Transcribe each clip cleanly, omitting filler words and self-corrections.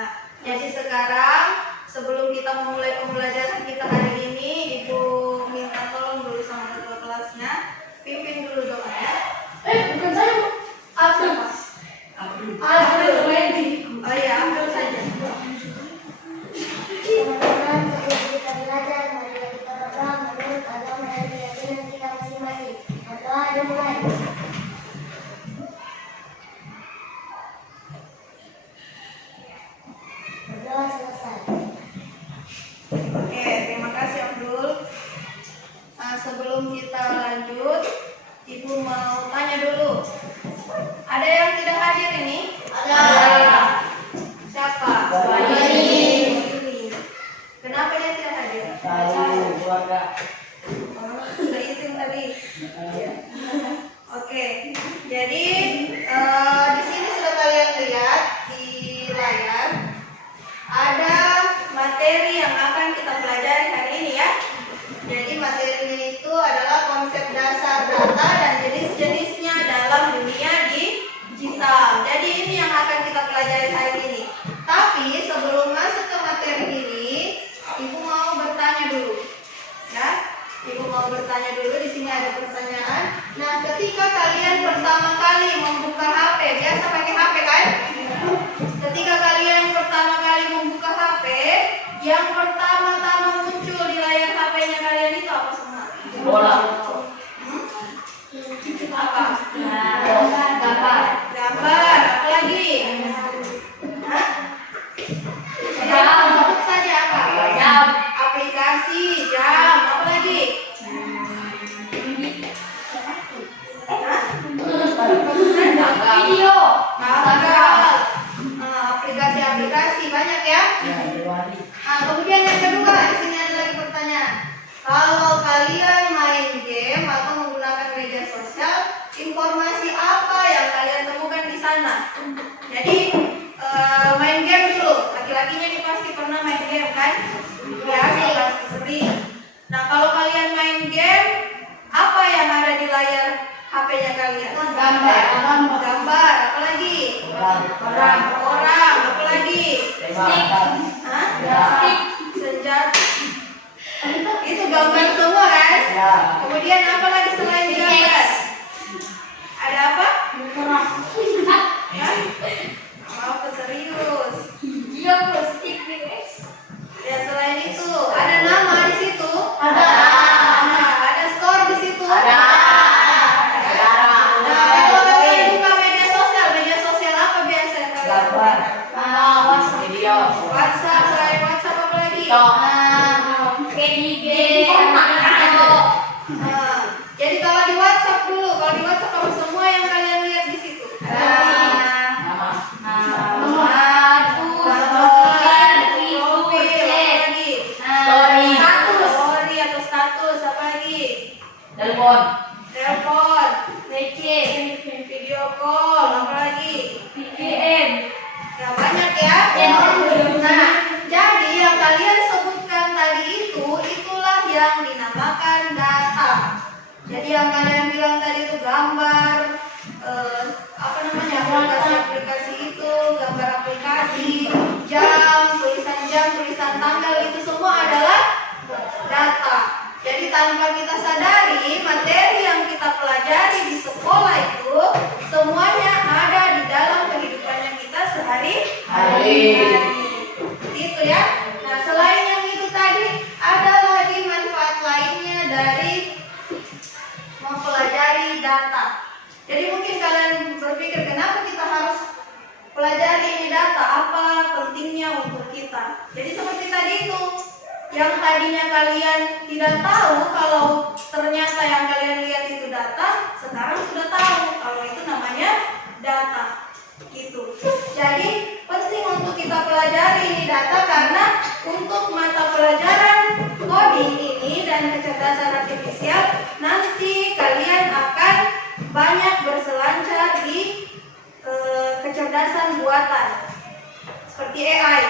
Nah, jadi sekarang sebelum kita memulai pembelajaran kita hari ini, Ibu minta tolong dulu sama ketua kelasnya, pimpin dulu doanya. Bukan saya, Abdul. Oh iya, Abdul saja. Teman-teman, sebelum kita belajar, mari kita berdoa menurut agama dan keyakinan kita masing-masing. Berdoa dimulai. Berdoa selesai. Oke, terima kasih Abdul. Nah, sebelum kita lanjut, Ibu mau tanya dulu. Ada yang tidak hadir ini? Ada. Siapa? Ini. Kenapa dia tidak hadir? keluarga. Sudah izin tadi. Oke, jadi di sini sudah kalian lihat di layar ada materi yang akan kita pelajari hari ini ya. Jadi materinya itu adalah konsep dasar data dan jenis-jenisnya dalam dunia digital. Jadi ini yang akan kita pelajari hari ini. Tapi sebelum masuk ke materi ini, Ibu mau bertanya dulu. Ya, Ibu mau bertanya dulu. Di sini ada pertanyaan. Nah, ketika kalian pertama kali membuka HP, biasa pakai HP kan? Ketika kalian pertama kali membuka HP, yang pertama-tama muncul di layar HP-nya kalian itu apa semua? Bola. Apa? Gambar. Gambar. Apa lagi? Hah? Sebut saja apa? Jam. Aplikasi, jam. Apa lagi? Hah? Video. Tanggal. Aplikasi-aplikasi banyak ya. Nah, kemudian yang kedua, di sini ada lagi pertanyaan. Kalau kalian main game atau menggunakan media sosial, informasi apa yang kalian temukan di sana? Jadi main game dulu. Laki-lakinya ini pasti pernah main game kan? Ya, pasti sering. Nah, kalau kalian main game, apa yang ada di layar HP-nya kalian? Gambar. Gambar. Apa lagi? Orang. Apa lagi? Hah? Senjata. Itu gambar semua kan? Kemudian apa lagi selain gambar? Ada apa? Hah? Apa serius? Ya selain itu ada nama di situ. Ada. Ada skor di situ. Ada. Nah, kalau kalian buka media sosial apa biasa yang kalian buka? WhatsApp, selain WhatsApp apa lagi? Nah, jadi kalau di WhatsApp dulu, kalau di WhatsApp apa semua yang kalian lihat di situ? Story atau status apa lagi? Telepon. Telepon, video call, apa lagi? Ya banyak ya. Nah, jadi yang kalian sebutkan tadi itulah yang dinamakan data. Jadi yang kalian bilang tadi itu gambar, apa namanya, aplikasi itu, gambar aplikasi, jam, tulisan tanggal, itu semua adalah data. Jadi tanpa kita sadari, materi yang kita pelajari di sekolah itu semuanya ada di dalam kehidupannya kita sehari-hari. Itu ya. Nah, selain yang itu tadi, ada lagi manfaat lainnya dari mempelajari data. Jadi mungkin kalian berpikir, kenapa kita harus pelajari ini data? Apa pentingnya untuk kita? Jadi seperti tadi itu, yang tadinya kalian tidak tahu kalau ternyata yang kalian lihat itu data, sekarang sudah tahu kalau itu namanya data. Gitu. Jadi penting untuk kita pelajari ini data karena untuk mata pelajaran coding ini dan kecerdasan artifisial nanti kalian akan banyak berselancar di kecerdasan buatan seperti AI.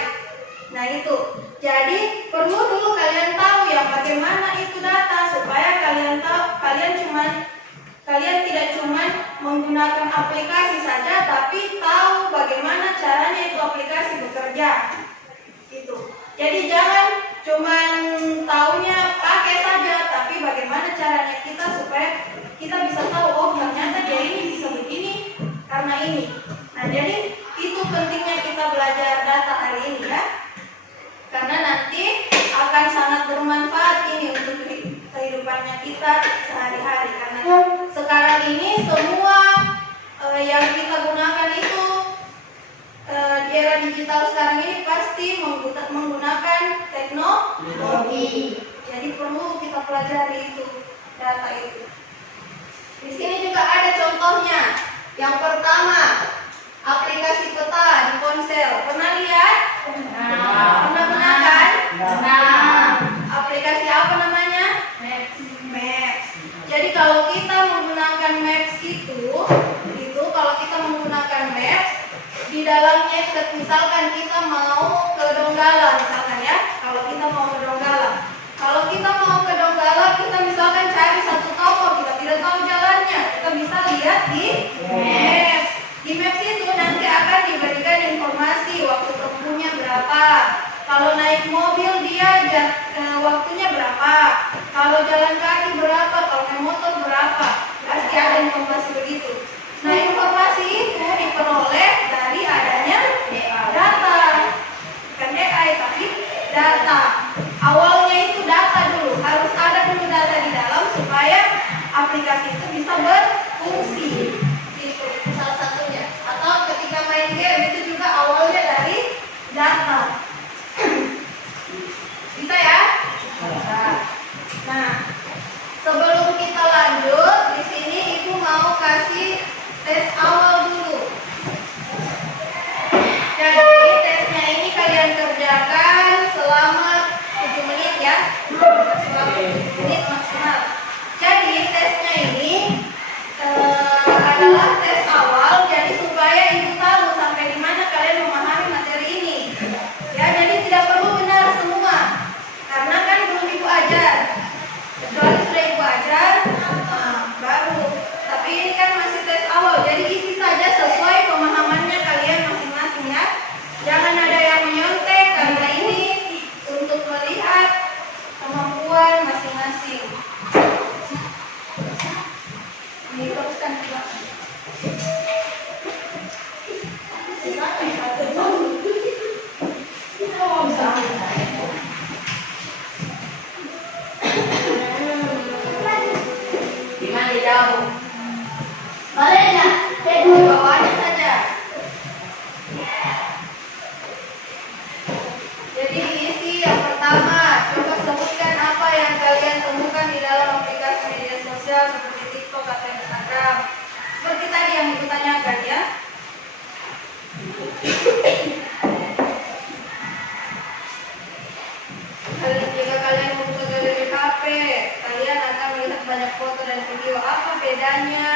Nah itu, jadi perlu dulu kalian tahu ya bagaimana itu data supaya kalian tahu, kalian tidak cuma menggunakan aplikasi saja, tapi tahu bagaimana caranya itu aplikasi bekerja Ya, itu. Jadi jangan cuman taunya pakai saja, tapi bagaimana caranya kita supaya kita bisa tahu, oh ternyata dia ini bisa begini karena ini. Nah, jadi itu pentingnya kita belajar data hari ini ya. Karena nanti akan sangat bermanfaat ini untuk kehidupannya kita sehari-hari. Karena sekarang ini semua yang kita gunakan itu di era digital sekarang ini pasti menggunakan teknologi. Jadi perlu kita pelajari itu data itu. Di sini juga ada contohnya. Yang pertama, aplikasi peta di ponsel. Pernah lihat? Pernah gunakan? Aplikasi apa namanya? Maps. Jadi kalau kita menggunakan Maps itu kalau kita menggunakan Maps di dalamnya, misalkan kita mau ke Donggala misalkan ya. Kalau kita mau ke Donggala, kita misalkan cari satu toko, kita tidak tahu jalannya, kita bisa lihat di Maps. Di Maps itu nanti akan diberikan informasi waktu tempuhnya berapa. Kalau naik mobil dia waktunya berapa. Kalau jalan kaki berapa. Kalau naik motor berapa. Pasti ada informasi begitu. Nah, informasi itu diperoleh dari adanya data. Bukan AI tapi data. Awalnya itu data dulu. Harus ada dulu data di dalam supaya aplikasi itu bisa berfungsi. Itu salah satunya. Atau ketika main game itu juga awalnya dari data. Bisa ya? Nah, sebelum kita lanjut, di sini Ibu mau kasih tes awal dulu. Jadi tesnya ini kalian kerjakan selama 7 menit ya. Selama 7 menit maksimal. Jadi tesnya ini adalah tes awal, jadi supaya Ibu tahu sampai di mana kalian memahami materi ini. Ya, jadi tidak perlu benar semua, karena kan belum Ibu ajar. Kecuali sudah Ibu ajar, baru. Tapi ini kan masih tes awal, jadi isi saja sesuai pemahamannya kalian masing-masing ya. Jangan ada yang menyontek, karena ini untuk melihat kemampuan masing-masing. Ini teruskan juga. Gimana jauh? Boleh nggak? Bawahnya saja. Jadi diisi yang pertama, coba sebutkan apa yang kalian temukan di dalam aplikasi media sosial seperti TikTok atau Instagram. Seperti tadi yang Ibu tanyakan ya. Jika kalian membuka galeri HP, kalian akan melihat banyak foto dan video. Apa bedanya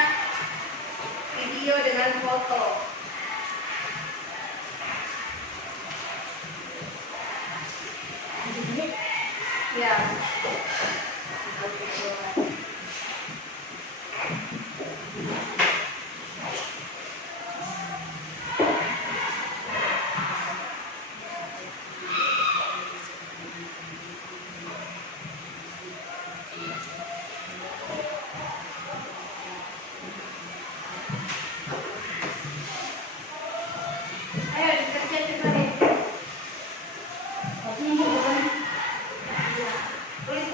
video dengan foto? Ya. Ayo dikerjain juga nih. Tulis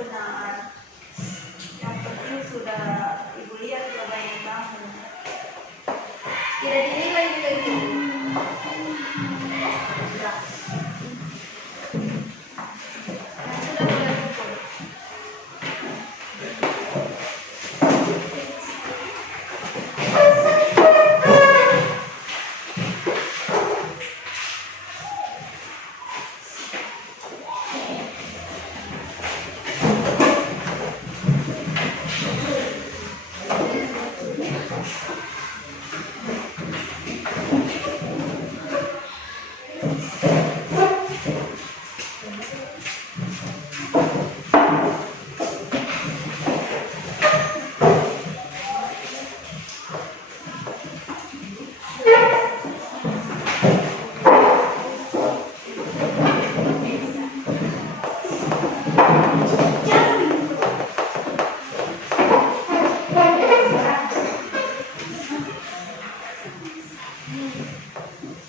benar. Yang penting sudah ibu lihat kebaikan kamu. Tidak dinilai juga itu. Sudah. Yang sudah boleh pukul.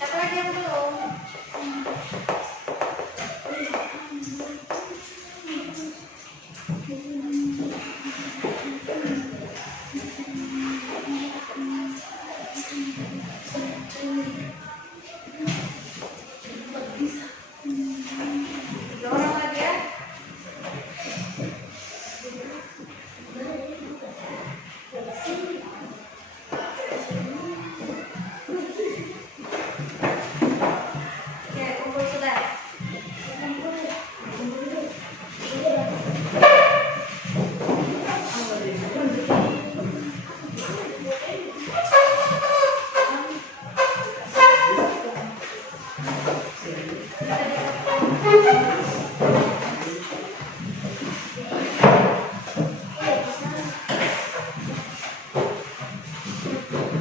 Siapa lagi yang belum? Tiga orang lagi ya. Oke, kumpul sudah.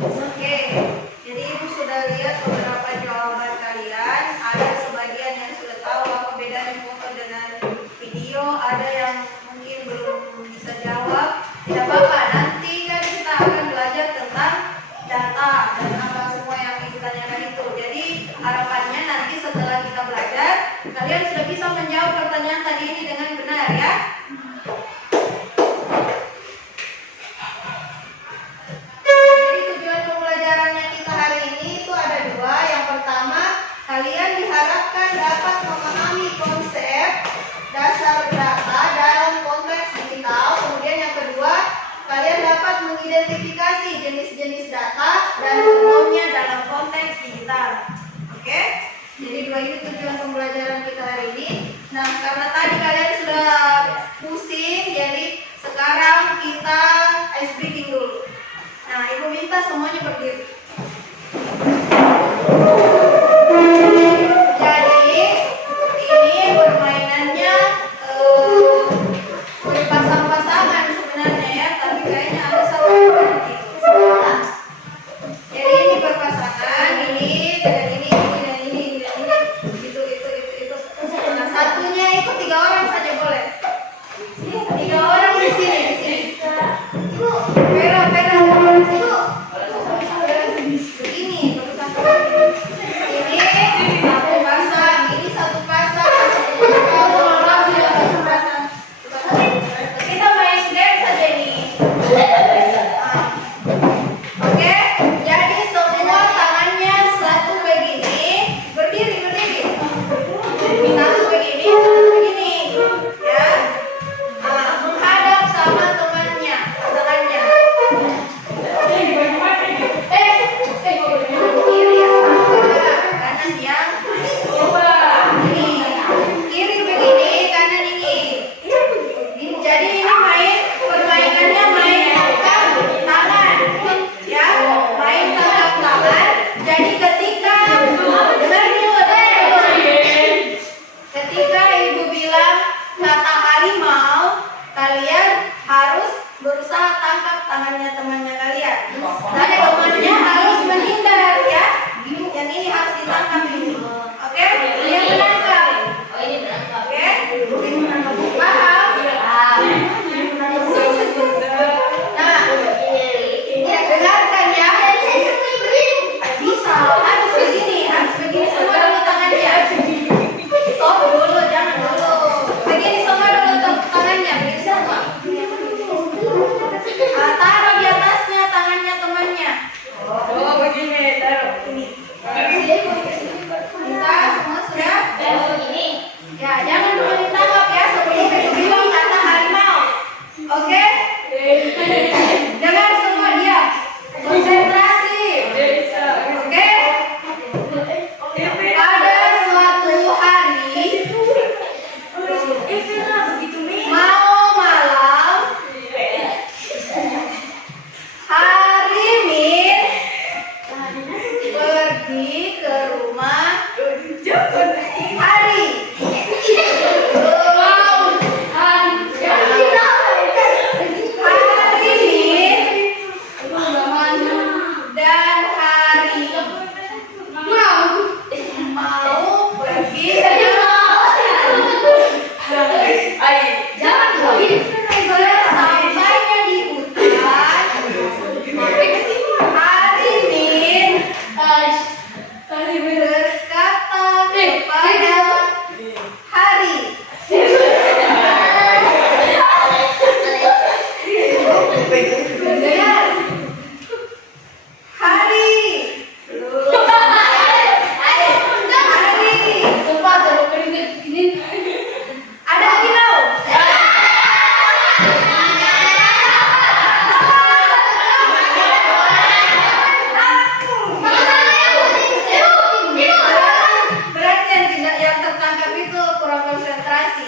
Oke, jadi ibu sudah lihat beberapa jawaban kalian. Ada sebagian yang sudah tahu apa bedanya foto dengan video. Ada yang mungkin belum bisa jawab. Tidak apa-apa, nanti kan kita akan belajar tentang data dan apa semua yang ibu tanyakan itu. Jadi harapannya nanti setelah kita belajar, kalian sudah bisa menjawab pertanyaan tadi ini dengan benar ya. Jadi tujuan pembelajarannya kita hari ini itu ada dua. Yang pertama, kalian diharapkan dapat memahami konsep dasar data dalam konteks digital. Kemudian yang kedua, kalian dapat mengidentifikasi jenis-jenis data dan contohnya dalam konteks digital. Oke? Jadi dua itu tujuan pembelajaran kita hari ini. Nah, karena tadi kalian sudah pusing, jadi sekarang kita ice breaking dulu. Nah, ibu minta semuanya berdiri. Jadi ini permainannya berpasang-pasangan sebenarnya ya, tapi kayaknya ada satu yang gitu. Jadi ini berpasangan, ini dan ini dan ini dan ini, itu. Nah, satunya itu 3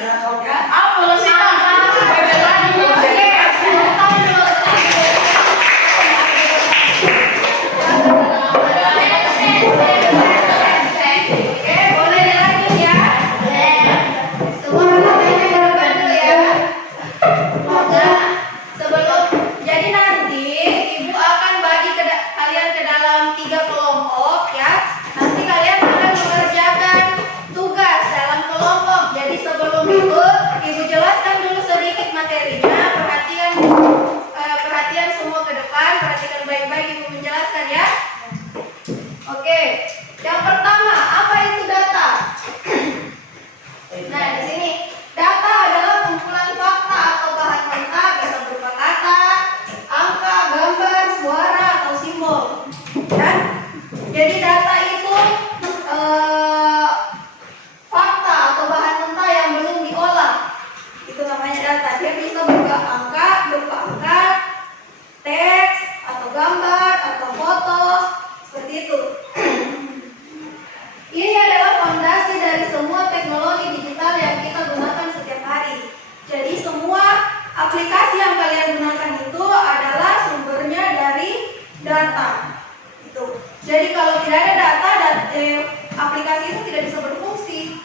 Ya, apa lo sih? Baca lagi. Oke, boleh dilanjut ya. Semua pertanyaannya berapa dulu ya? Nah, sebelum jadi nanti ibu akan bagi kalian ke dalam 3 kelompok ya. Nanti kalian akan mengerjakan tugas dalam kelompok. Jadi sebelum itu ibu jelaskan dulu sedikit materinya. Perhatian semua ke depan. Perhatikan baik-baik ibu menjelaskan ya. Oke, yang pertama apa itu data? Nah, di sini data adalah kumpulan fakta atau bahan mentah, bisa berupa kata, angka, gambar, suara, atau simbol. Ya. Jadi data itu fakta atau bahan mentah yang belum diolah. Itu namanya data. Dia bisa berupa angka, teks, atau gambar, atau foto, seperti itu. Ini adalah fondasi dari semua teknologi digital yang kita gunakan setiap hari. Jadi semua aplikasi yang kalian gunakan itu adalah sumbernya dari data. Itu. Jadi kalau tidak ada data dan aplikasi itu tidak bisa berfungsi.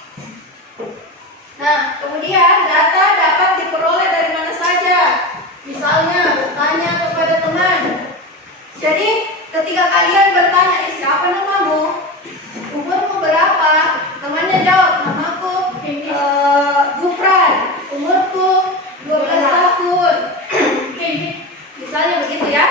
Nah, kemudian data dapat diperoleh dari mana saja. Misalnya bertanya kepada teman. Jadi ketika kalian bertanya, siapa namamu? Umurmu berapa? Temannya jawab, namaku Gufran, umurku 12 tahun. Misalnya begitu ya.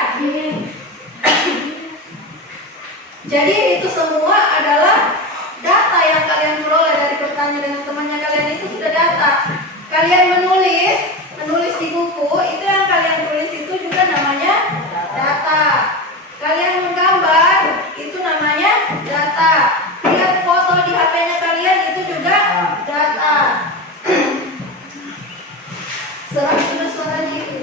Jadi itu semua adalah data yang kalian peroleh dari bertanya dengan temannya kalian, itu sudah data. Kalian menulis di buku, itu yang kalian tulis itu juga namanya data. Kalian menggambar, itu namanya data. Lihat foto di HP-nya kalian, itu juga data. Serang sudah suaranya itu.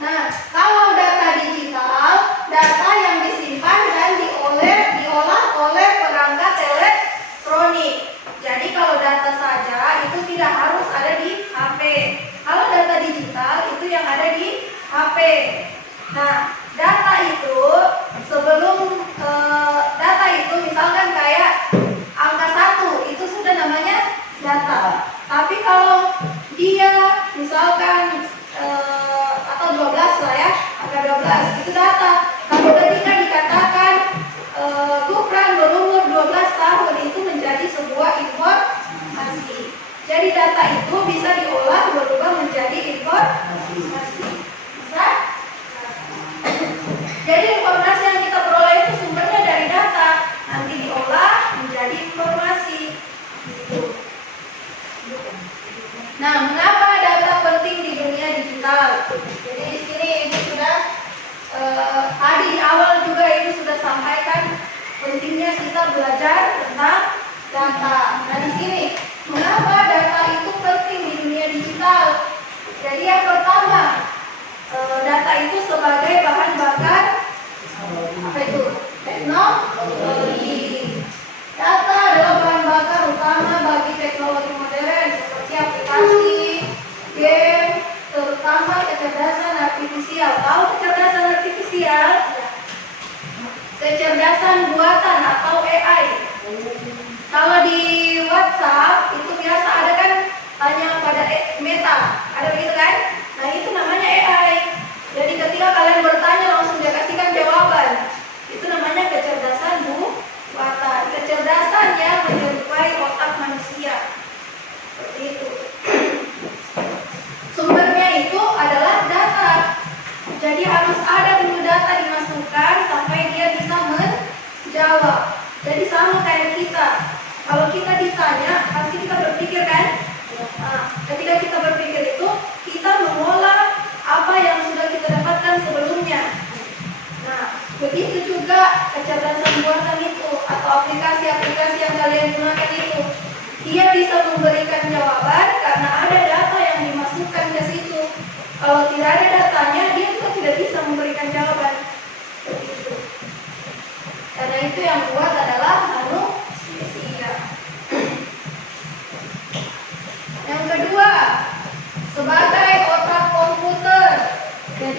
Nah, kalau data digital, data yang disimpan dan diolah oleh perangkat elektronik. Jadi kalau data saja itu tidak harus ada di HP. Kalau data digital itu yang ada di HP. Nah, data itu sebelum data itu misalkan kayak angka 1 itu sudah namanya data. Tapi kalau dia misalkan atau 12 lah ya, angka 12 itu data. Kalau ketika dikatakan Gufran berumur 12 tahun, itu menjadi sebuah informasi. Jadi data itu bisa diolah berubah menjadi informasi. Bisa? Jadi informasi yang kita peroleh itu sumbernya dari data, nanti diolah menjadi informasi. Gitu. Nah, mengapa data penting di dunia digital? Jadi di sini ibu sudah tadi di awal juga ibu sudah sampaikan pentingnya kita belajar tentang data. Nah, di sini mengapa data itu penting di dunia digital? Jadi yang pertama, data itu sebagai bahan bakar apa itu? Teknologi. Data adalah bahan bakar utama bagi teknologi modern seperti aplikasi, game, terutama kecerdasan artifisial. Tahu kecerdasan artifisial? Kecerdasan buatan atau AI. Kalau di WhatsApp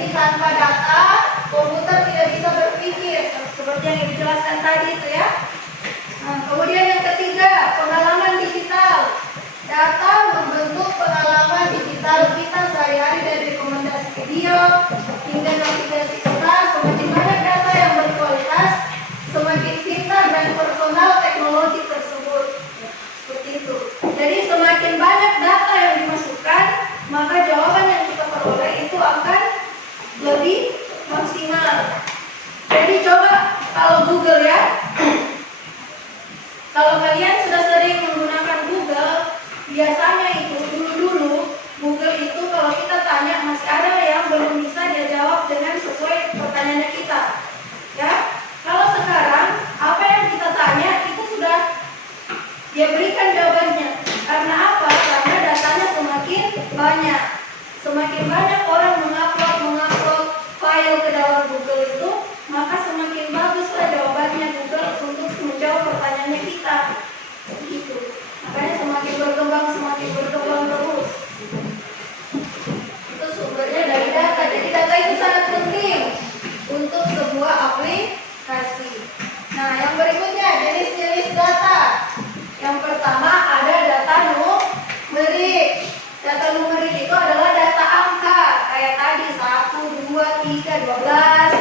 Jadi tanpa data, komputer tidak bisa berpikir seperti yang dijelaskan tadi itu ya. Nah, kemudian yang ketiga, pengalaman digital. Data membentuk pengalaman digital kita sehari-hari dari rekomendasi video hingga navigasi kita. Semakin banyak data yang berkualitas, semakin pintar dan personal teknologi tersebut. Seperti itu. Jadi semakin banyak data yang dimasukkan, maka jawaban yang kita peroleh itu akan lebih maksimal. Jadi coba kalau Google ya, kalau kalian sudah sering menggunakan Google, biasanya itu dulu-dulu Google itu kalau kita tanya masih ada yang belum bisa dia jawab dengan sesuai pertanyaannya kita. Ya, kalau sekarang apa yang kita tanya itu sudah dia berikan jawabannya. Karena apa? Karena datanya semakin banyak. Semakin banyak orang mengupload file ke dalam Google itu, maka semakin baguslah jawabannya Google untuk menjawab pertanyaannya kita. Gitu. Makanya semakin berkembang terus. Itu sumbernya dari data. Jadi data itu sangat penting untuk sebuah aplikasi. Nah, yang berikutnya jenis-jenis data. Yang pertama ada data numerik. Data numerik itu adalah data angka. Kayak tadi 1, 2, 3, 12.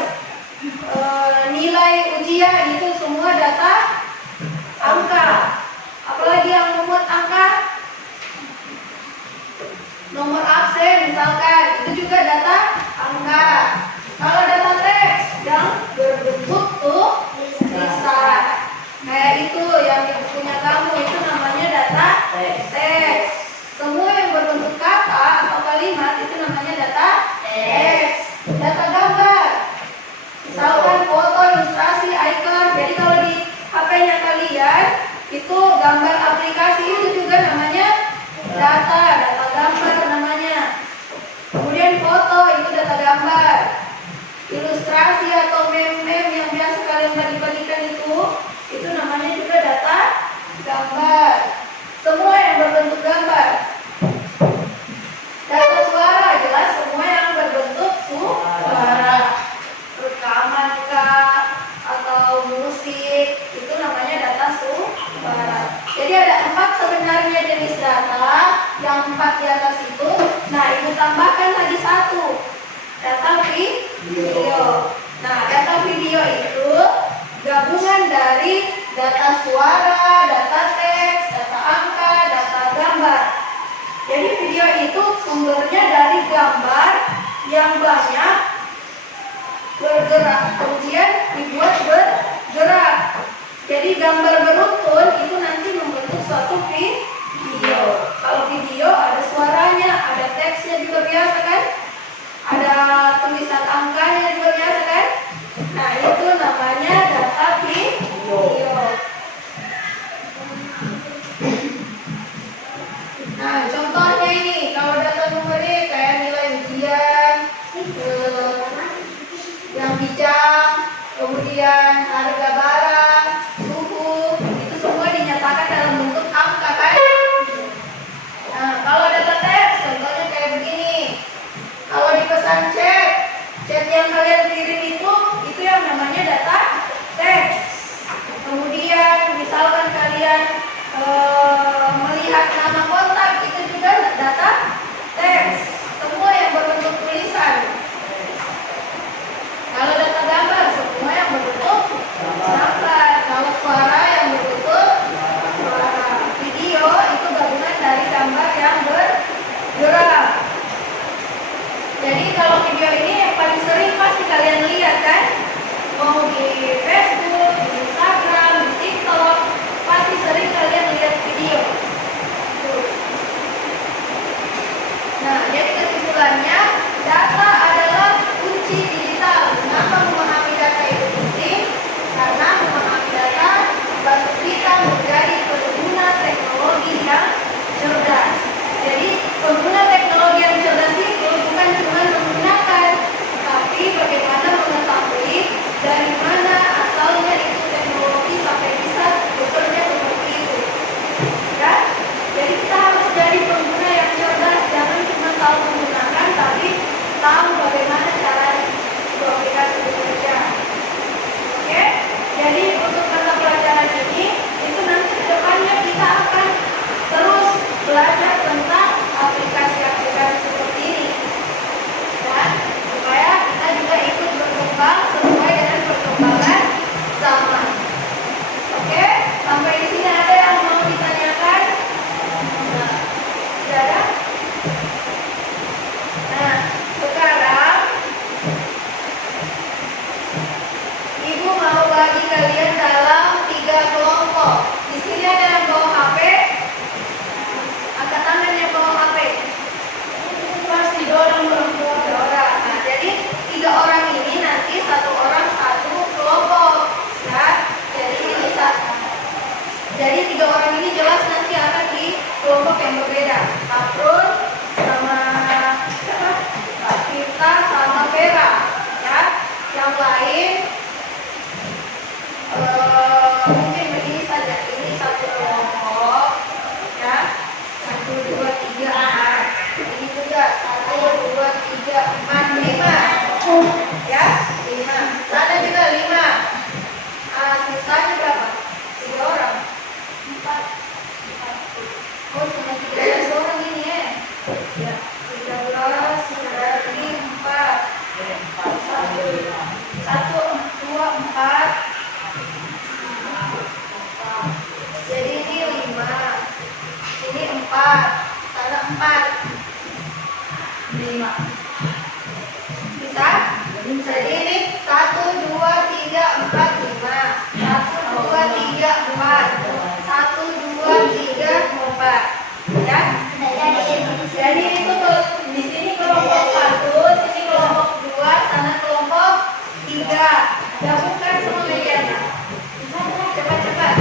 Nilai ujian itu semua data angka. Apalagi yang memuat angka, nomor absen misalkan, itu juga data angka. Kalau data teks yang berbentuk tulisan, kayak itu yang di bukunya kamu, itu namanya data teks. Semua yang berbentuk kata atau kalimat itu namanya data teks. Data gambar, misalkan foto, ilustrasi, icon. Jadi kalau di HP-nya kalian itu gambar aplikasi itu juga namanya data gambar namanya. Kemudian foto itu data gambar. Ilustrasi atau meme-meme yang biasa kalian bagi-bagikan itu namanya juga data gambar. Semua yang berbentuk gambar. Data suara jelas semua yang berbentuk suara. Rekaman kah atau musik itu namanya data suara. Jadi ada 4 sebenarnya jenis data, yang 4 di atas itu. Nah, ibu tambahkan lagi 1, data video. Nah, data video itu gabungan dari data suara, data teks, data angka, data gambar. Jadi video itu sumbernya dari gambar yang banyak bergerak, kemudian dibuat bergerak. Jadi gambar beruntun itu nanti membentuk suatu video. Kalau video ada suaranya, ada teksnya juga biasa kan? Ada tulisan angkanya juga biasa kan? Nah, itu namanya data video. Nah, contohnya ini, kalau data numerik kayak nilai ujian, yang di jam, kemudian harga barang, suhu, itu semua dinyatakan dalam bentuk angka kan? Nah, kalau data teks, contohnya kayak begini. Kalau dipesan chat yang kalian kirim itu yang namanya data teks. Kemudian misalkan kalian melihat nama kontak, itu juga data teks. Semua yang berbentuk tulisan. Kalau data gambar, semua yang berbentuk gambar. Kalau suara yang berbentuk suara. Video itu gabungan dari gambar yang bergerak. Jadi kalau video ini yang paling sering pasti kalian lihat kan? Mau di Facebook, di Instagram, di TikTok, pasti sering kalian lihat video. Sabrun sama siapa? Kita sama Vera, ya. Yang lain mungkin begini saja. Ini satu kelompok, ya. 1, 2, 3, 4. Ini juga 1, 2, 3, 4, 5. Ya, 5. Sana juga 5. Sisanya berapa? 3 orang. 4. Oh, cuma 13 orang ini ya. Ya, 13 berarti 4. 1, 2, 4. Jadi ini 5. Ini 4. Sana 4. 5. Bisa? Jadi ini 1, 2, 3, 4, 5. 1, 2, 3, 4. 1, 2, 3, 4. Ya? Jadi itu di sini kelompok 1, sini kelompok 2, sana kelompok 3. Gabungkan semua medianya. Cepat-cepat.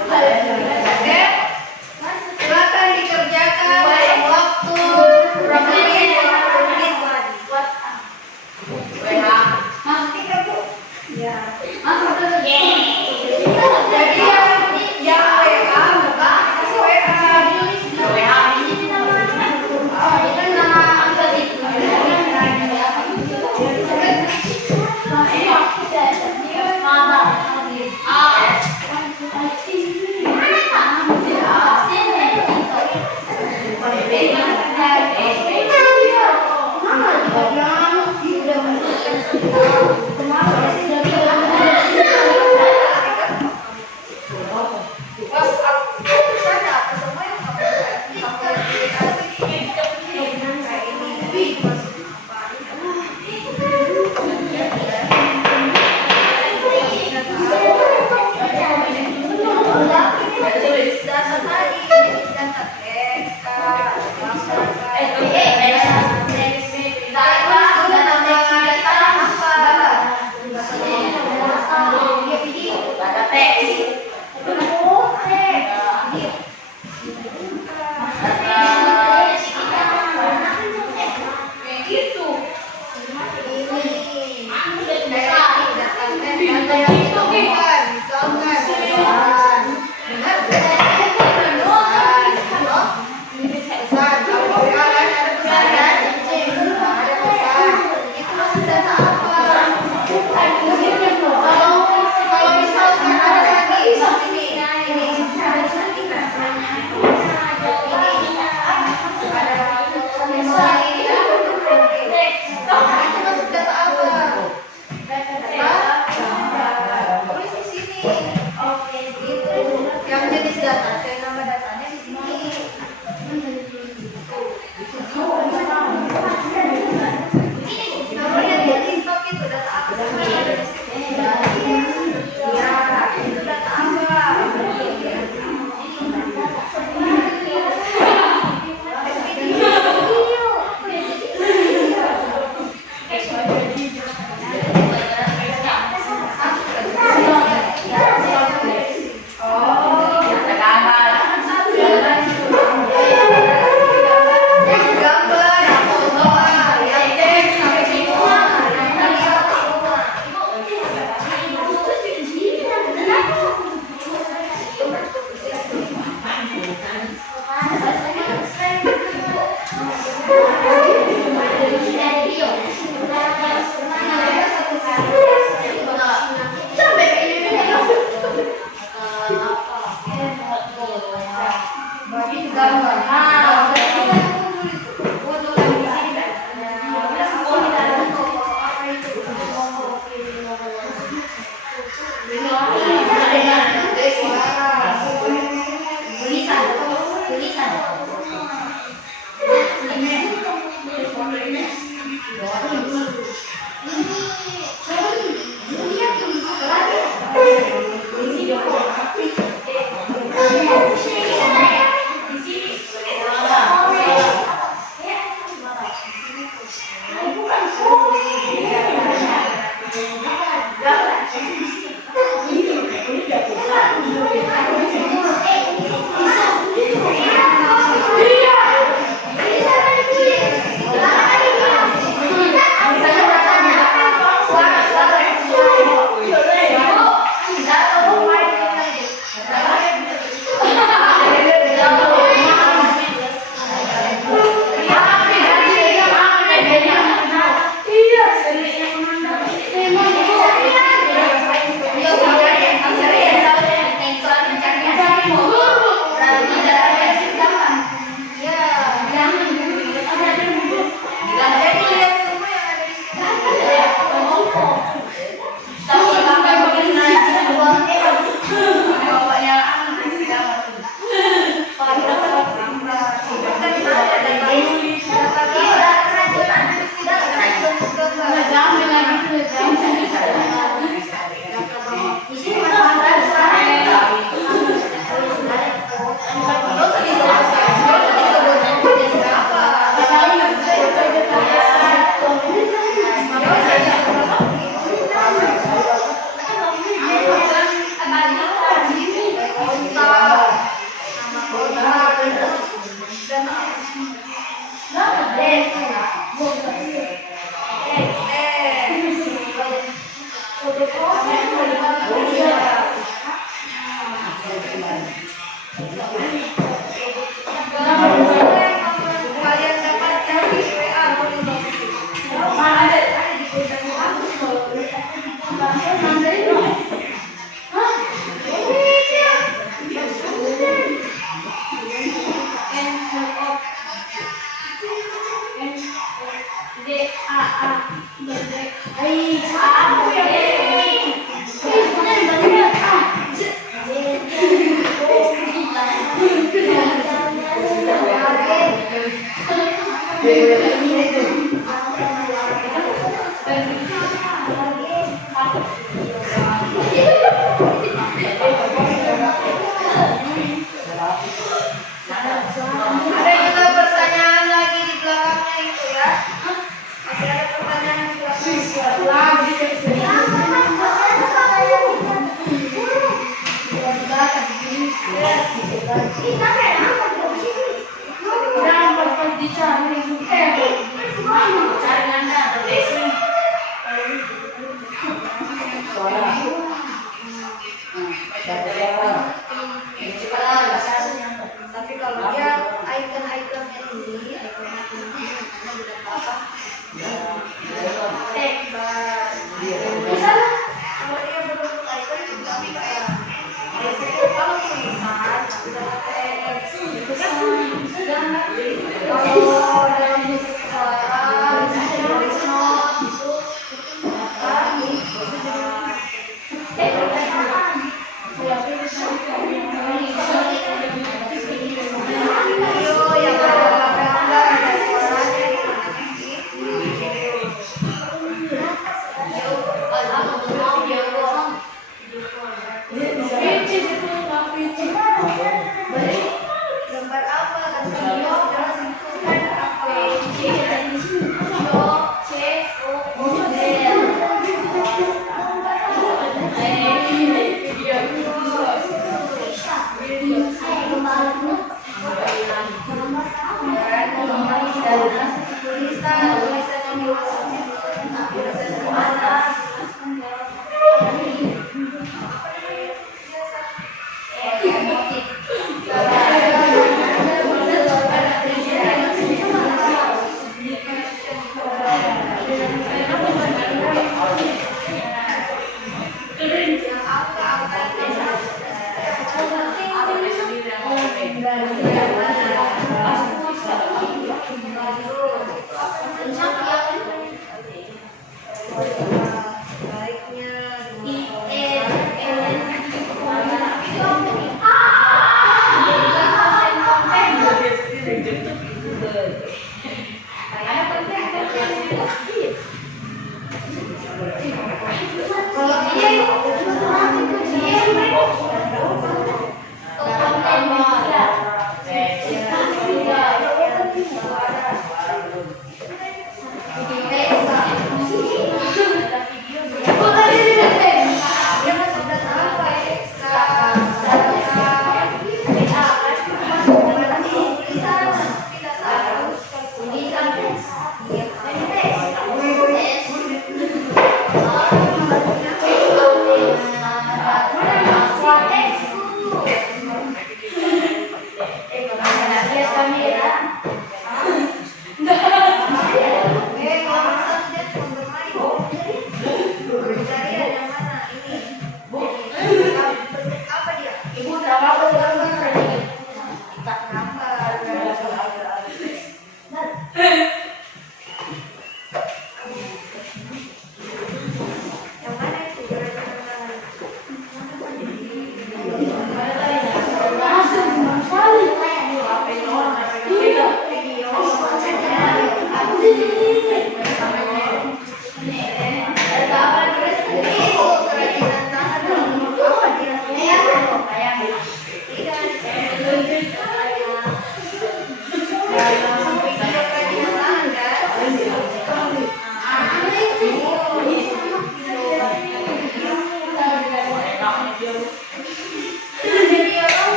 Oke, silakan dikerjakan dalam waktu kurang lebih 20 menit lagi. Ya. Jadi yang WA buka kasih WA. WhatsApp ada apa semua yang kamu aplikasi kayak ini masuk data tadi data teks yang jenis data, kayak nama datanya di sini. Namanya di TikTok itu data apa sih? Ya, itu data apa? kalian dapatkan di WA tulis solusi. Ada di pegang aku loh. Ada juga pertanyaan lagi di belakangnya itu ya. Masih ada pertanyaan di belakangnya. Tapi kalau dia icon-iconnya ini, iconnya ini namanya bukan apa? Tekbar. Kalau dia berbentuk icon itu berarti kayak biasanya kalau tulisan udah pakai itu kan kalau dalam bentuk suara voice note itu video yang ada gambar ada suaranya gambar apa kan video jelas itu kan apa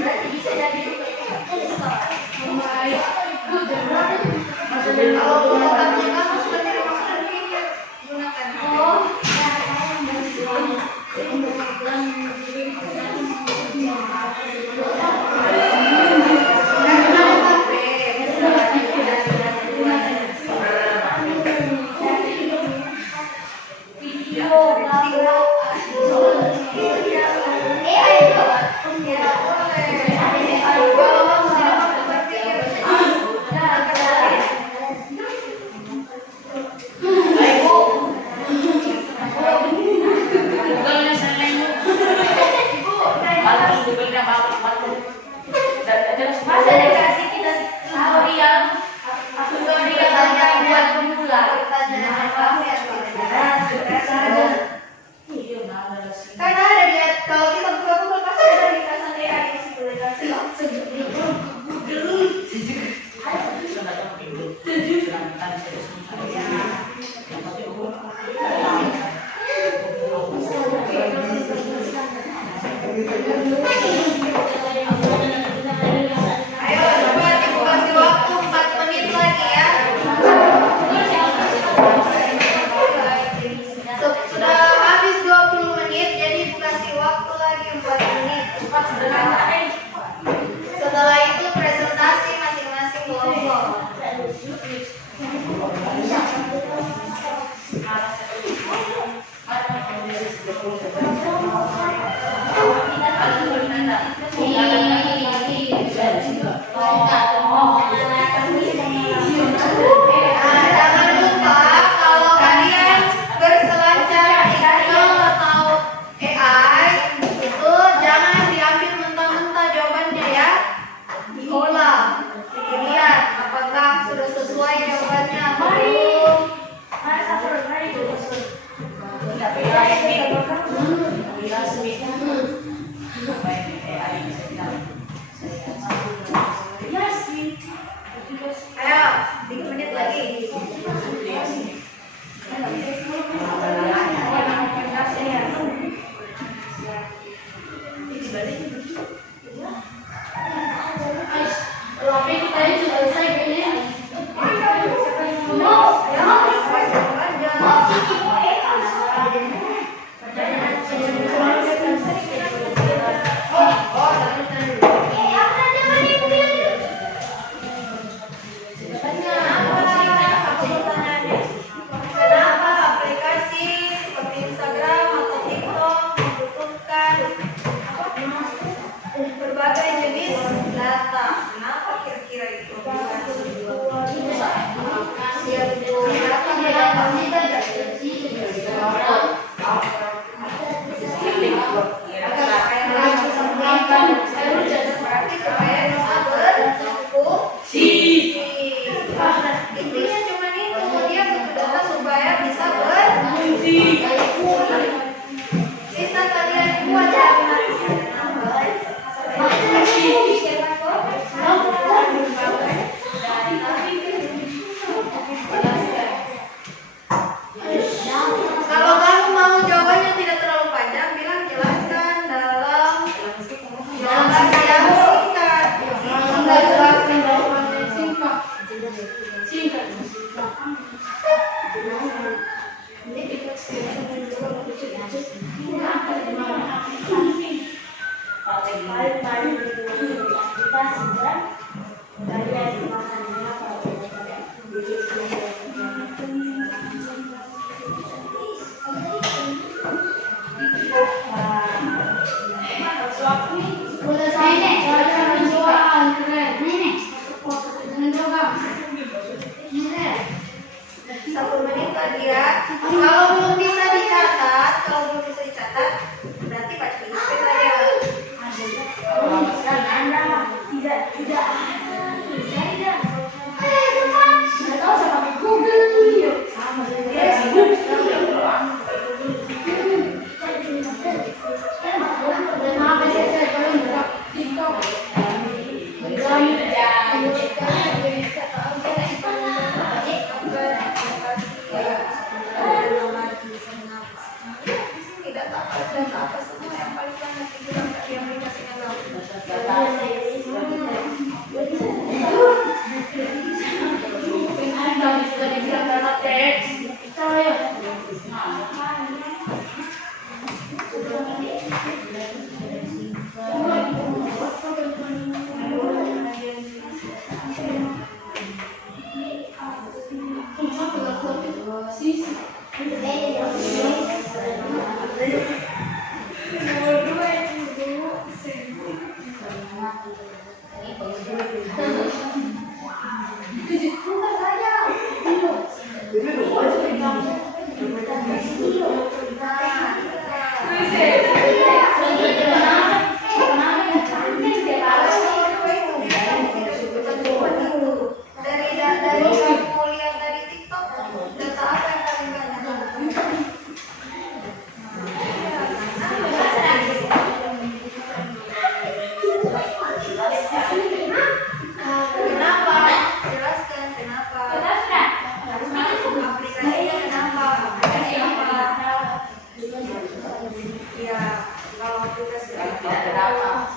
Berarti bisa jadi kalau pengetahuannya kamu seperti rumus berpikir gunakan. Masa dikasih kita tutorial yang buat pemula. Karena ada di kalau kita buka Google pasti ada di kasan AI di situ dikasih. Ayo coba ibu kasih waktu 4 menit lagi ya. Sudah habis 20 menit, jadi ibu kasih waktu lagi 4 menit. Setelah itu presentasi masing-masing kelompok. Jangan lupa kalau kalian berselancar di Google atau AI itu jangan diambil mentah-mentah jawabannya ya. Diolah, dilihat apakah sudah sesuai jawabannya atau belum. Ayo, 3 menit lagi. Kenapa aplikasi seperti Instagram atau TikTok membutuhkan berbagai jenis data? Kenapa kira-kira itu? Intinya cuma itu, dia butuh data supaya bisa berfungsi. Sisa kalian buat kalau kamu mau jawabannya tidak terlalu panjang, bilang jelaskan dalam jawaban yang singkat. Enggak jelaskan jawabannya singkat. Satu menit lagi ya. Kalau belum bisa dicatat, berarti baca di HP saja. Ya. Dari kamu lihat dari TikTok, data apa yang paling banyak? Kenapa? Jelaskan kenapa. Aplikasinya kenapa? Aplikasi apa? Ya, kalau aplikasi apa?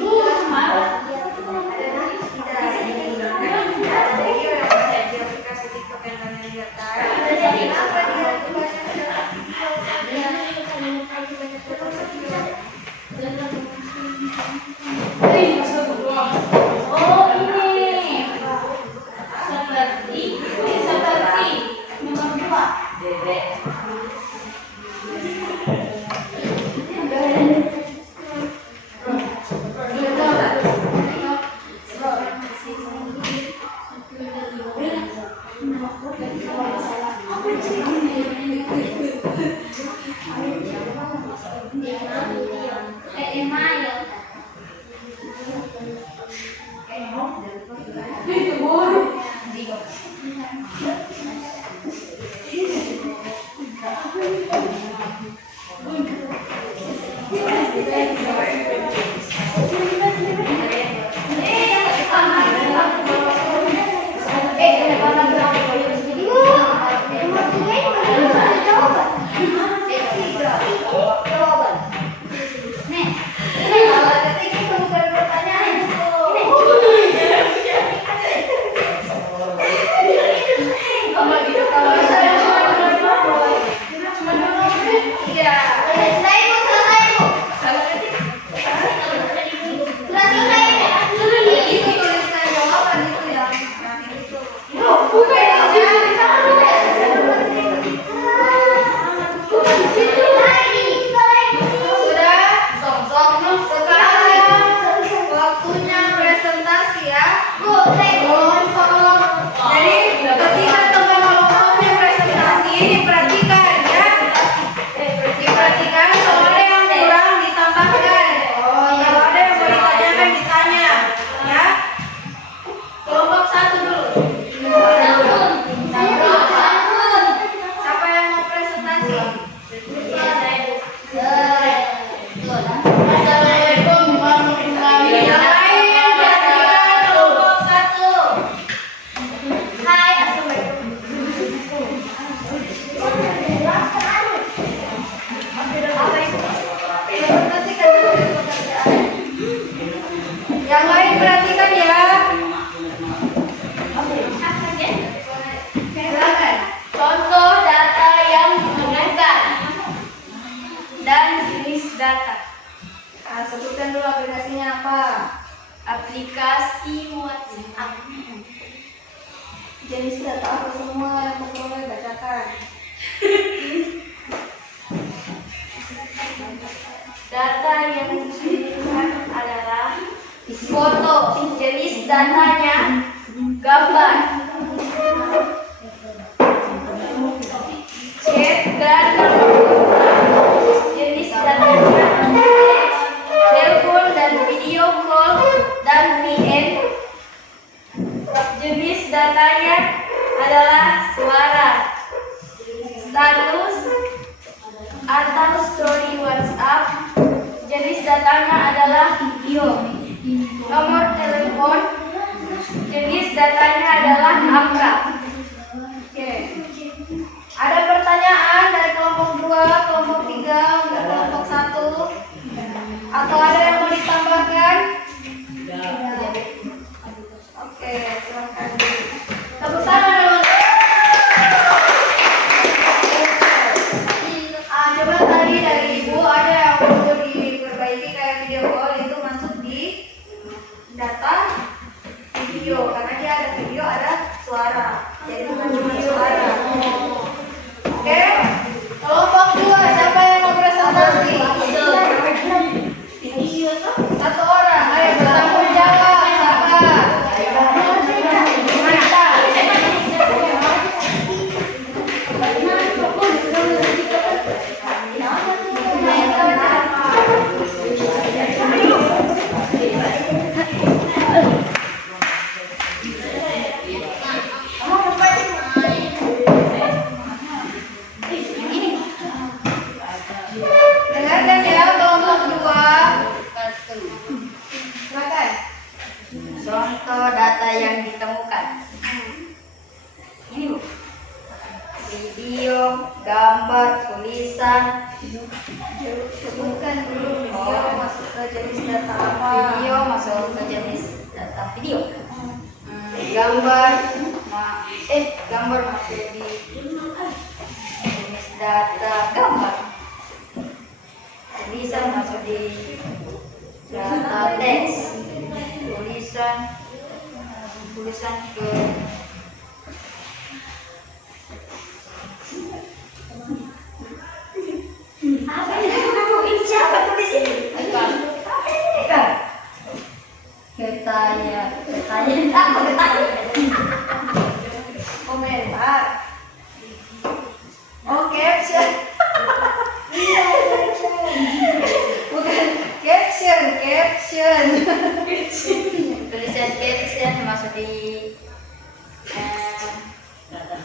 Oh ini seperti nomor 2 bebek. Yang lain perhatikan ya. Silakan. Contoh data yang digunakan dan jenis data. Nah, sebutkan dulu aplikasinya apa. Aplikasi WhatsApp. Jenis data apa semua yang memperoleh bacakan. Data yang digunakan adalah foto, jenis datanya gambar, chat dan jenis datanya telepon dan video call dan VN. Jenis datanya adalah suara, status atau story WhatsApp. Jenis datanya adalah video. Nomor telepon. Jenis datanya adalah angka. Oke. Ada pertanyaan dari kelompok 2, kelompok 3, untuk kelompok 1? Atau ada yang mau ditambahkan? Oke, silakan. Tepuk tangan teman-teman. Coba tadi dari Ibu ada yang perlu diperbaiki kayak video call itu masuk di data video karena dia ada video ada suara. Jadi bukan cuma suara. gambar, tulisan. Sebutkan dulu video masuk ke jenis data apa. Video masuk ke jenis data video. Gambar, gambar masuk di jenis data gambar. Tulisan masuk di data teks. Tulisan ke Komentar. Oh, caption. Bukan caption. tulisan caption masuk di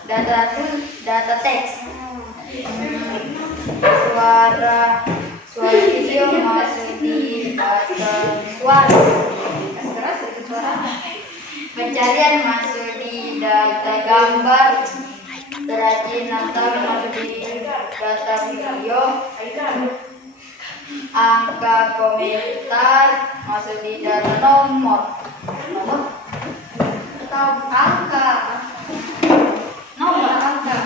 data teks. Suara video masuk di data suara. Pencarian masuk di data gambar. Terajin nonton masuk di data video. Angka komentar masuk di data nomor. Atau angka. Nomor angka.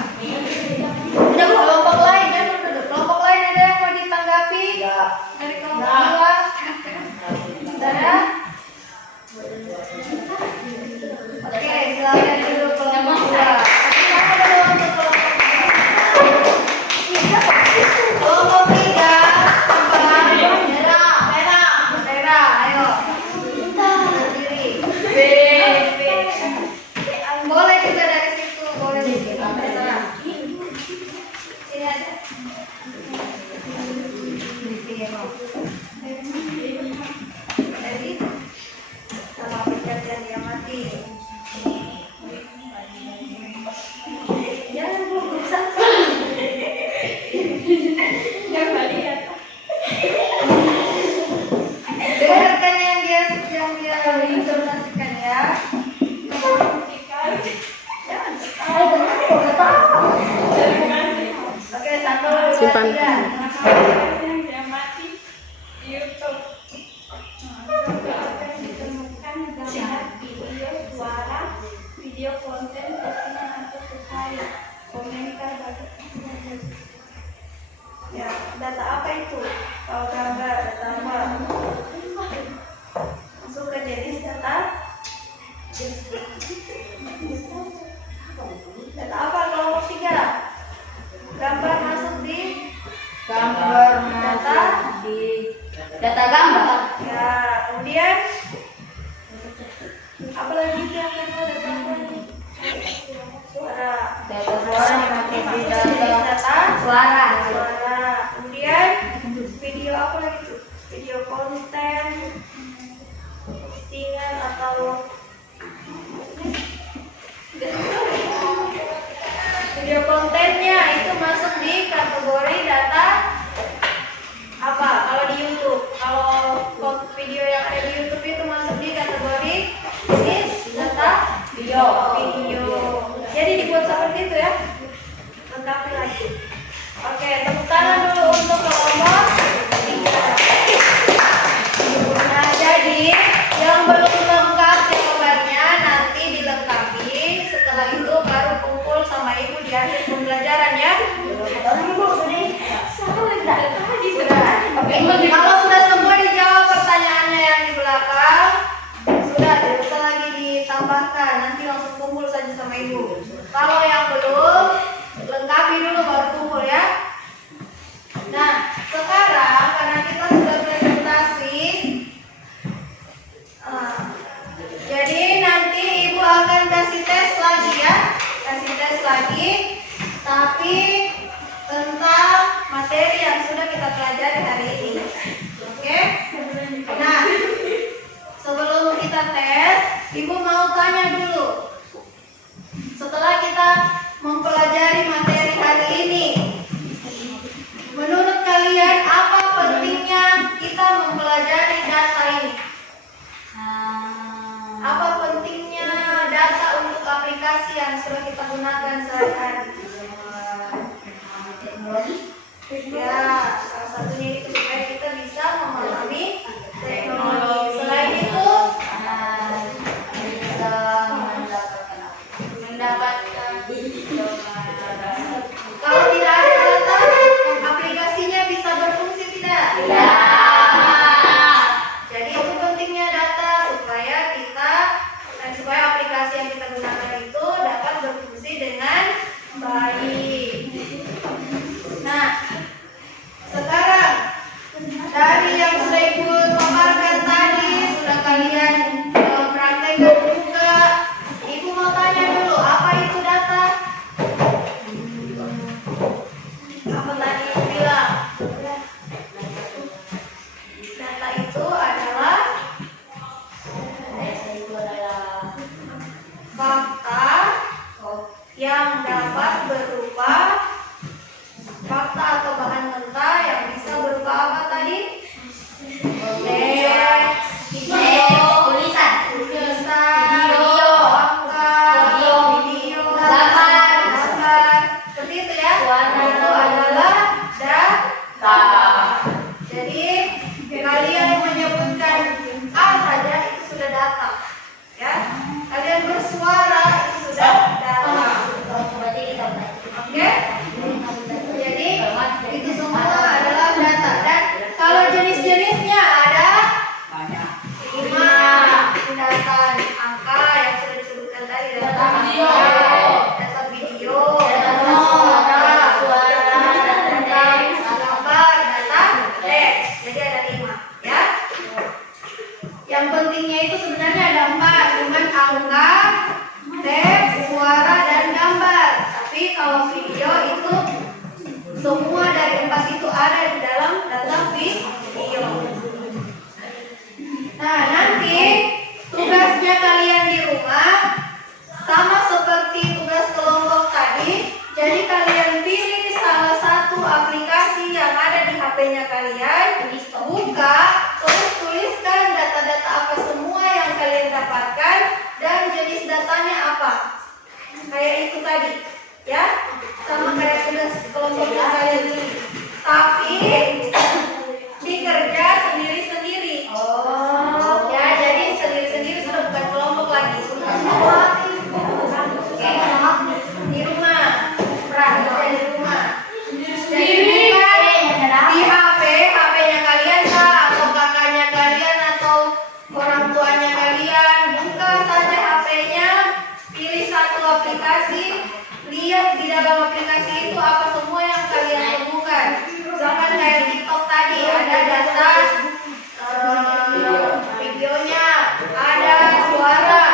Ada kelompok lain kan? Kelompok lain ada yang mau ditanggapi? Dari kelompok dua. Ada? Oke, silakan dulu kelompok dua. Kelompok tiga. Tera, ayo. Berdiri. Boleh juga dari situ, boleh di situ. Terserah. Sini aja. Jadi, sama pekerjaan dia mati. Jangan gugup sampai. Dengarkan yang dia informasikan ya. Oke, satu, dua, Simpan. tiga. Video konten postingan atau sesuai komentar Ya, data apa itu? Kalau gambar, data apa? Masuk ke jenis data. Data apa kelompok tiga? Gambar masuk di gambar masuk di data gambar. ya, kemudian apa lagi yang kedua data apa nih? Suara. Data suara masuk di data suara. Kemudian video apa lagi tuh? Video konten, postingan atau video kontennya itu masuk di kategori data apa? Kalau di YouTube, kalau video yang ada di YouTube itu masuk di kategori data video. Jadi dibuat seperti itu ya. Lengkapi lagi. Oke, tepuk tangan dulu untuk kelompok 3. Nah, jadi yang belum lengkap jawabannya nanti dilengkapi. Setelah itu baru kumpul sama ibu di akhir pembelajaran ya. Kalau sudah semua dijawab pertanyaannya yang di belakang, sudah tidak usah lagi ditambahkan. Nanti langsung kumpul saja sama ibu. Kalau yang belum, lengkapi dulu baru kumpul ya. Nah, sekarang karena kita sudah presentasi, jadi nanti ibu akan kasih tes lagi ya, tapi tentang materi yang sudah kita pelajari hari ini. Oke? Nah, sebelum kita tes, ibu mau tanya dulu. Setelah kita mempelajari materi hari ini, menurut kalian apa pentingnya kita mempelajari data ini? Apa pentingnya data untuk aplikasi yang sudah kita gunakan sehari-hari? Kalau tidak ada data, aplikasinya bisa berfungsi tidak? Ya. Jadi itu pentingnya data supaya aplikasi yang kita gunakan itu dapat berfungsi dengan baik. Nah, sekarang dari yang sudah Ibu paparkan tadi, sudah kalian praktekkan juga. Ibu mau tanya dulu, apa itu data? Apa tadi Ibu bilang? Data itu adalah fakta yang dapat berupa fakta atau bahan mentah yang bisa berupa apa tadi? Teks, Tulisan. video, angka, video, gambar. Seperti itu ya. Itu adalah data. Jadi kalian menyebutkan A saja itu sudah data. Ya. Kalian bersuara itu sudah data. Oke? Jadi itu semua adalah data. Dan kalau jenis-jenisnya ada 5 tindakan angka yang sudah disebutkan tadi, data Video. data video, data suara, data gambar, data teks. Jadi ada 5 ya. Yang pentingnya itu sebenarnya ada 4, cuman angka, teks, suara, dan gambar. Tapi kalau video itu semua dari 4 itu ada di dalam data video. Nah, nanti tugasnya kalian di rumah sama seperti tugas kelompok tadi. Jadi kalian pilih salah satu aplikasi yang ada di HP-nya kalian, buka, terus tuliskan data-data apa semua yang kalian dapatkan dan jenis datanya apa. Kayak itu tadi, ya, sama kayak tugas kelompok yang kalian pilih. Tapi dikerja sendiri-sendiri. Ya, jadi sendiri-sendiri sudah bukan kelompok lagi. Di rumah, prakteknya di rumah. Jadi bukan di HP-nya kalian kah, atau kakaknya kalian atau orang tuanya kalian. Buka saja HP-nya, pilih satu aplikasi, lihat di dalam aplikasi itu apa semua yang kalian temukan. Misalkan kayak TikTok tadi, ada data videonya, ada suara,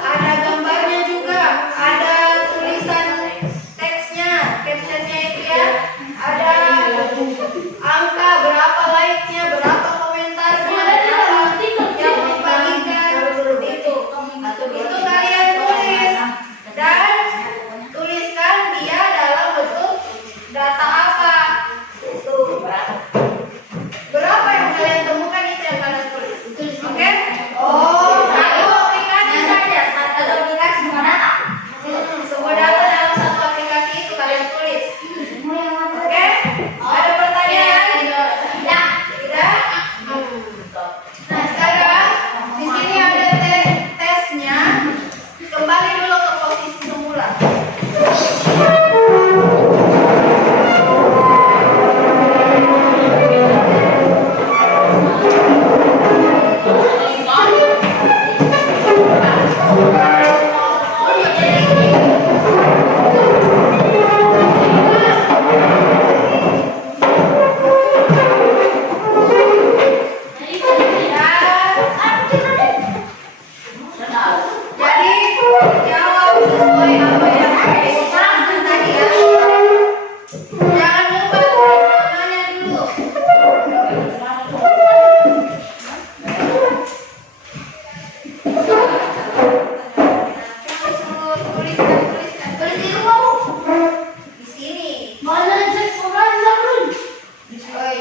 ada gambarnya juga, ada tulisan teksnya, captionnya itu ya, ada angka, berapa like-nya, berapa komentarnya, berapa yang membagikan, itu kalian tulis dan tuliskan dia dalam bentuk data apa. Itu berapa yang kalian temukan itu yang kalian tulis. Oke? Oh, satu aplikasi saja, satu aplikasi semua data. Semua data dalam satu aplikasi itu kalian tulis. Oke? Ada pertanyaan? Tidak? Tidak? Nah, sekarang di sini ada tesnya. Kembali dulu ke posisi semula. Jadi jawab sesuai apa yang diusahakan tadi ya. Jangan lupa namanya dulu. Tulis di rumah Bu. Di sini.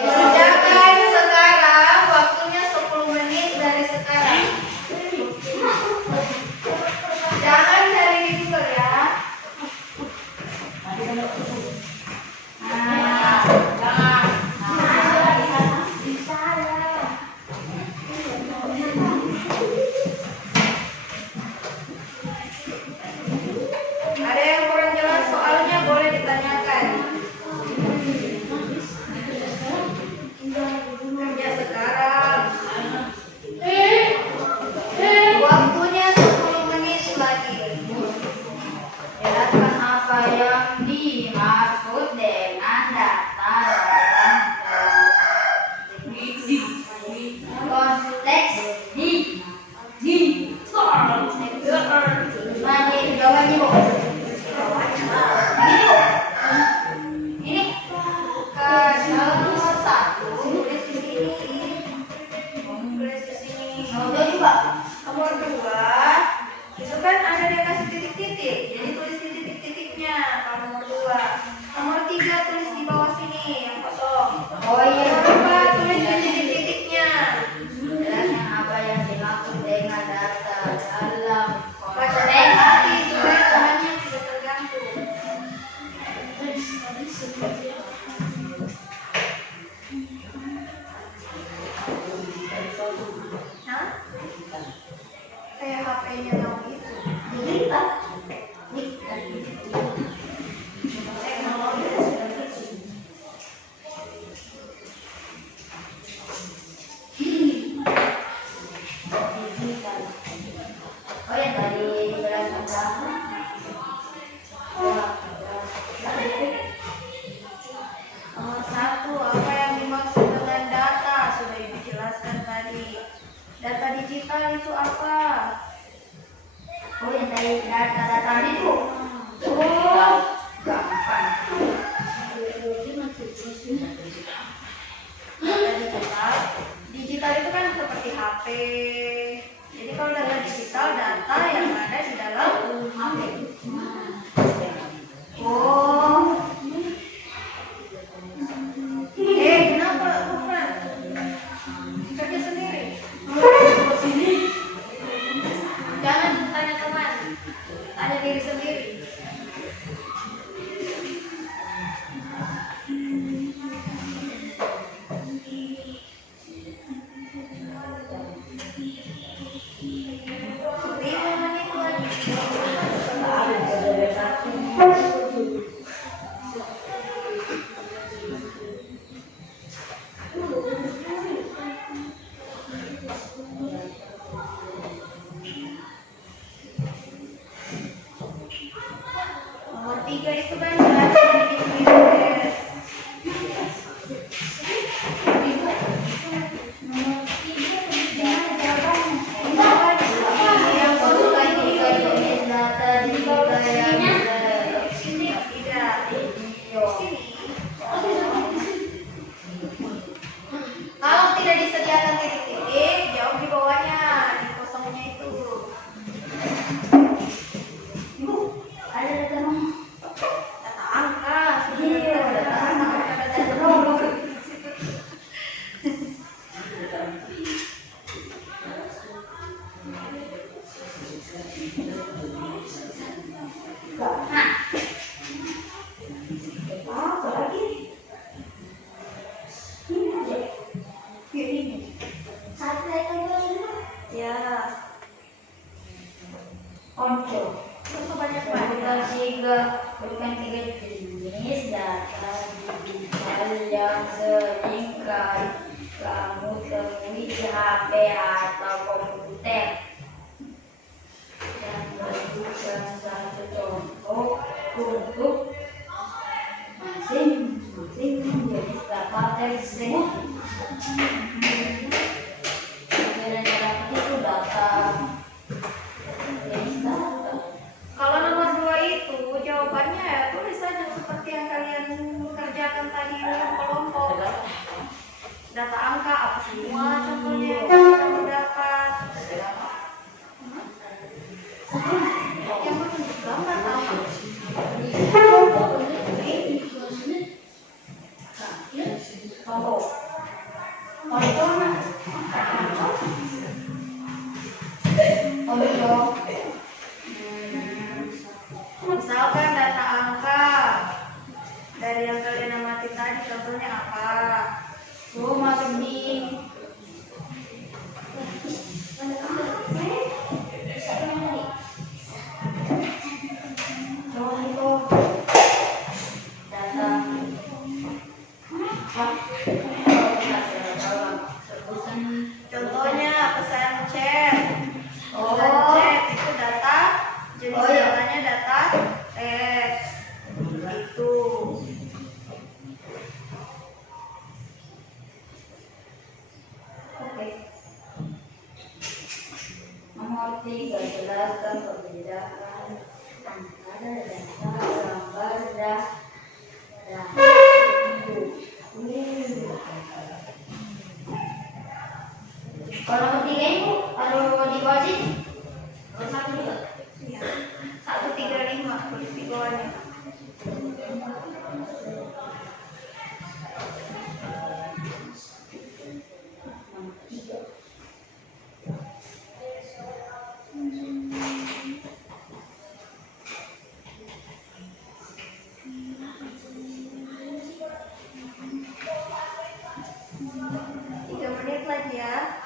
Kerjakan sekarang, waktunya 10 menit dari sekarang. Jangan cari di Google ya. Ada yang kurang Apa yang dimaksud dengan data dalam konteks di mana jawabannya Bu? Ini Nomor 1 tulis di sini. Tulis di sini. nomor 2 juga. Nomor 2 itu kan ada dia kasih titik-titik, jadi tulis di titik-titiknya. Kalau nomor 2, nomor 3 tulis di bawah sini yang kosong. Oh iya. Nomor 4 tulis di titik-titiknya. Jelaskan apa yang dimaksud dengan data dalam Baca konteks dengan hati supaya bahannya tidak terganggu. Hah? Kayak HP-nya kamu itu. Oh ya tadi jelaskan data. Nomor 1, apa yang dimaksud dengan data? Sudah dijelaskan tadi. Data digital itu apa? Oh yang tadi data-data itu. Oh gampang. Data digital. Digital itu kan seperti HP. Jadi kalau data digital, data yang ada di dalam HP. Oh. Kenapa Ufran? Kerja sendiri. Jangan tanya teman, tanya diri sendiri. Nomor 3 itu kan jelaskan di sini. Yang kosong lagi Data di kita yang sini tidak. Sini. Kalau tidak disediakan titik-titik, jauh di bawahnya, di kosongnya itu. ada data nomor. Data angka. Iya, data angka. Data nomor. Nah. Apa lagi? Ini. Satu lagi dulu. Ya, Onco. terus banyak Bukan banyak. tiga jenis data digital yang sering kali kamu temui di HP atau komputer. Dan berikan satu contoh untuk masing-masing jenis data tersebut. Bedanya data itu data jenis data. Kalau nomor 2 itu jawabannya ya tulis saja seperti yang kalian kerjakan tadi dalam kelompok. Data angka apa semua contohnya yang kamu dapat. Yang menunjuk gambar apa? Misalkan data angka dari yang kalian amati tadi contohnya apa? Masuk di Contohnya pesan chat. Oh. Pesan chat itu data jenis Oh, iya. datanya data teks. Kalau nomor 3 ini Bu, taruh di bawah sini. Nomor 1 juga. Iya. 135 tulis di bawahnya. Tiga menit lagi ya.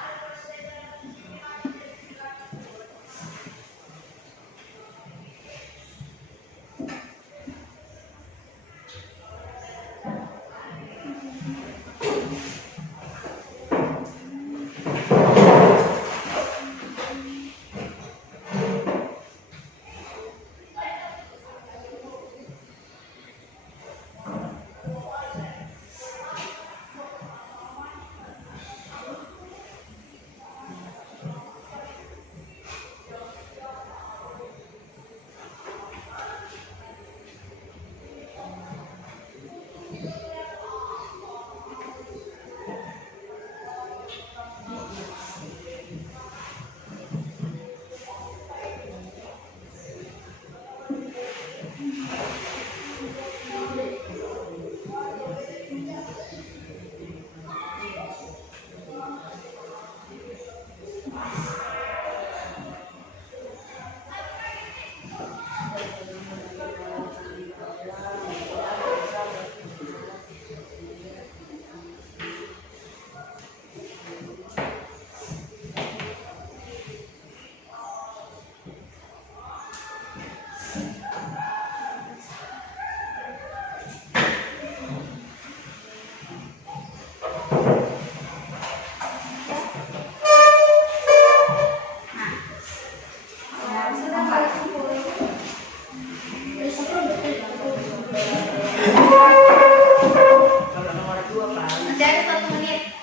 Masih ada 1 menit.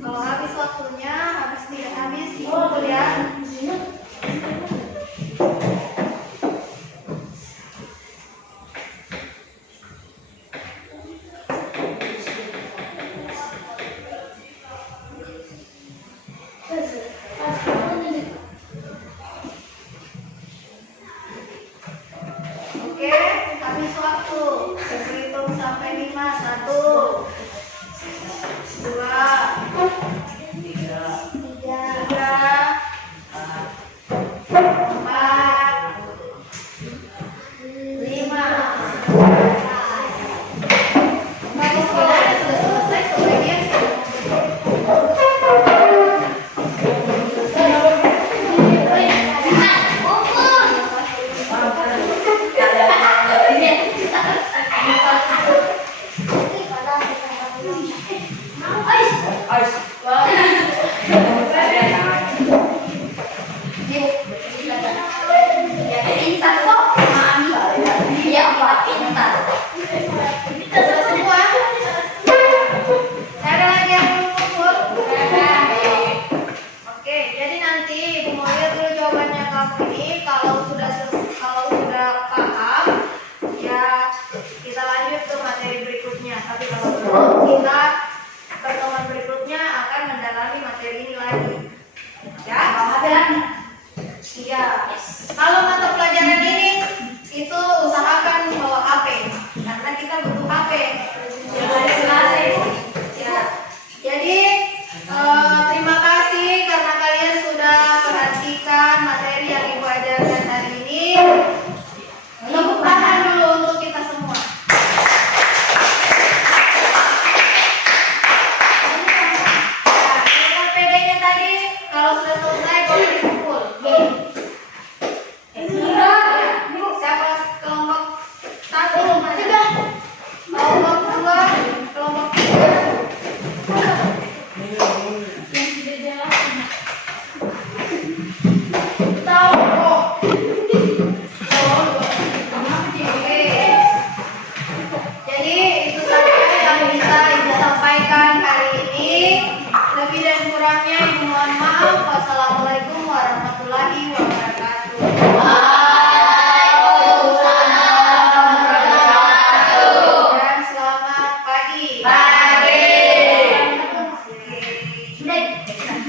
Kalau habis waktunya, habis tidak habis dikumpul ya. Oke, habis waktu. Berhitung sampai 5. 1, 2, 3, 4, 5. Habis sebenarnya sudah selesai sebagian. Pintar kok, Mami. Ya, Pak, pintar. Sudah semua? Ada lagi yang belum kumpul? Oke, jadi nanti Ibu mau lihat dulu jawabannya kamu ini. Kalau sudah paham, ya kita lanjut ke materi berikutnya. Tapi kalau belum, kita pertemuan berikutnya akan mendalami materi ini lagi. Ya, ada lagi. Iya. Kalau mata pelajaran ini itu usahakan bawa HP karena kita butuh HP. Ya. Jadi terima kasih karena kalian sudah perhatikan materi yang Ibu ajarkan hari ini. Tepuk tangan dulu untuk kita semua. Nah, dengan PD-nya tadi kalau sudah selesai boleh dikumpul. Siapa kelompok 1? Kelompok 2, kelompok 3. Jadi itu saja yang bisa Ibu sampaikan hari ini. Lebih dan kurangnya Ibu mohon maaf. Wassalamualaikum warahmatullahi wabarakatuh. Waalaikumsalam. Oke.